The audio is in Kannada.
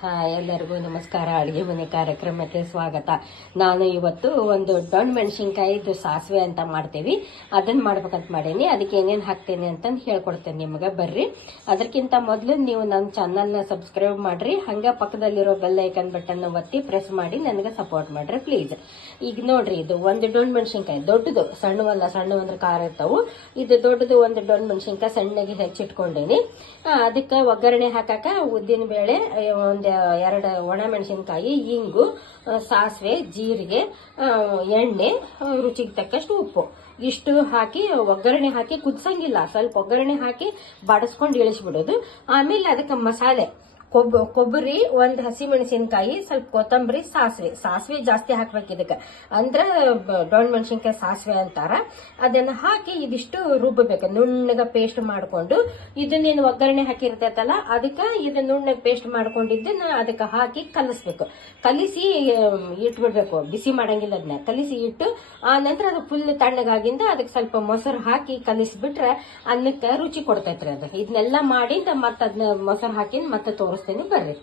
ಹಾ ಎಲ್ಲರಿಗೂ ನಮಸ್ಕಾರ. ಅಡುಗೆ ಮನೆ ಕಾರ್ಯಕ್ರಮಕ್ಕೆ ಸ್ವಾಗತ. ನಾನು ಇವತ್ತು ಒಂದು ದೊಣ್ಣೆ ಮೆಣಸಿನ್ಕಾಯಿದು ಸಾಸಿವೆ ಅಂತ ಮಾಡ್ತೀವಿ. ಅದನ್ನ ಮಾಡ್ಬೇಕಂತ ಮಾಡೀನಿ. ಅದಕ್ಕೆ ಏನೇನು ಹಾಕ್ತೇನೆ ಅಂತಂದು ಹೇಳ್ಕೊಡ್ತೇನೆ ನಿಮಗೆ. ಬರ್ರಿ. ಅದಕ್ಕಿಂತ ಮೊದಲು ನೀವು ನನ್ನ ಚಾನಲ್ನ ಸಬ್ಸ್ಕ್ರೈಬ್ ಮಾಡಿರಿ. ಹಂಗೆ ಪಕ್ಕದಲ್ಲಿರೋ ಬೆಲ್ ಐಕನ್ ಬಟನ್ ಒತ್ತಿ ಪ್ರೆಸ್ ಮಾಡಿ ನನಗೆ ಸಪೋರ್ಟ್ ಮಾಡಿರಿ ಪ್ಲೀಸ್ ಈಗ ನೋಡ್ರಿ, ಇದು ಒಂದು ಡೊಣ್ ಮೆಣಸಿನ್ಕಾಯಿ. ದೊಡ್ಡದು ಸಣ್ಣವಲ್ಲ ಸಣ್ಣ ಅಂದ್ರೆ ಖಾರ ಇರ್ತಾವು. ಇದು ದೊಡ್ಡದು ಒಂದು ಡೊಣ್ ಮೆಣಸಿನ್ಕಾಯಿ ಸಣ್ಣಗೆ ಹೆಚ್ಚಿಟ್ಕೊಂಡೇನಿ. ಅದಕ್ಕೆ ಒಗ್ಗರಣೆ ಹಾಕಕ್ಕೆ ಉದ್ದಿನ ಬೇಳೆ ಒಂದು ಎರಡು ಒಣ ಮೆಣಸಿನ್ಕಾಯಿ ಇಂಗು ಸಾಸಿವೆ, ಜೀರಿಗೆ ಎಣ್ಣೆ ರುಚಿಗೆ ತಕ್ಕಷ್ಟು ಉಪ್ಪು. ಇಷ್ಟು ಹಾಕಿ, ಒಗ್ಗರಣೆ ಹಾಕಿ ಕುದಿಸಂಗಿಲ್ಲ. ಸ್ವಲ್ಪ ಒಗ್ಗರಣೆ ಹಾಕಿ ಬಾಡಿಸ್ಕೊಂಡು ಇಳಿಸ್ಬಿಡೋದು. ಆಮೇಲೆ ಅದಕ್ಕೆ ಮಸಾಲೆ. ಕೊಬ್ಬ, ಕೊಬ್ಬರಿ, ಒಂದ್ ಹಸಿ ಮೆಣಸಿನಕಾಯಿ ಸ್ವಲ್ಪ ಕೊತ್ತಂಬರಿ, ಸಾಸಿವೆ. ಸಾಸಿವೆ ಜಾಸ್ತಿ ಹಾಕ್ಬೇಕು ಇದಕ್ಕೆ. ಅಂದ್ರೆ ಡೊಣ್ ಮೆಣಸಿನ್ಕಾಯಿ ಸಾಸಿವೆ ಅಂತಾರ. ಅದನ್ನ ಹಾಕಿ ಇದಿಷ್ಟು ರುಬ್ಬಬೇಕು ನುಣ್ಣಗ ಪೇಸ್ಟ್ ಮಾಡ್ಕೊಂಡು, ಇದನ್ನೇನು ಒಗ್ಗರಣೆ ಹಾಕಿರ್ತೈತಲ್ಲ, ಅದಕ್ಕೆ ಇದನ್ನ ನುಣ್ಣಗೆ ಪೇಸ್ಟ್ ಮಾಡ್ಕೊಂಡಿದ್ದನ್ನ ಅದಕ್ಕೆ ಹಾಕಿ ಕಲಿಸ್ಬೇಕು. ಕಲಿಸಿ ಇಟ್ಬಿಡ್ಬೇಕು. ಬಿಸಿ ಮಾಡಂಗಿಲ್ಲ ಅದನ್ನ ಕಲಿಸಿ ಇಟ್ಟು, ಆ ನಂತರ ಅದು ಫುಲ್ ತಣ್ಣಗಾಗಿಂದ ಅದಕ್ಕೆ ಸ್ವಲ್ಪ ಮೊಸರು ಹಾಕಿ ಕಲಿಸ್ಬಿಟ್ರೆ ಅನ್ನಕ್ಕೆ ರುಚಿ ಕೊಡ್ತೈತ್ರಿ ಅದು. ಇದನ್ನೆಲ್ಲ ಮಾಡಿಂದ ಮತ್ತೆ ಅದನ್ನ ಮೊಸರು ಹಾಕಿಂದ ಮತ್ತೆ ತೋರಿಸ್ತೀನಿ ಬರ್ರಿ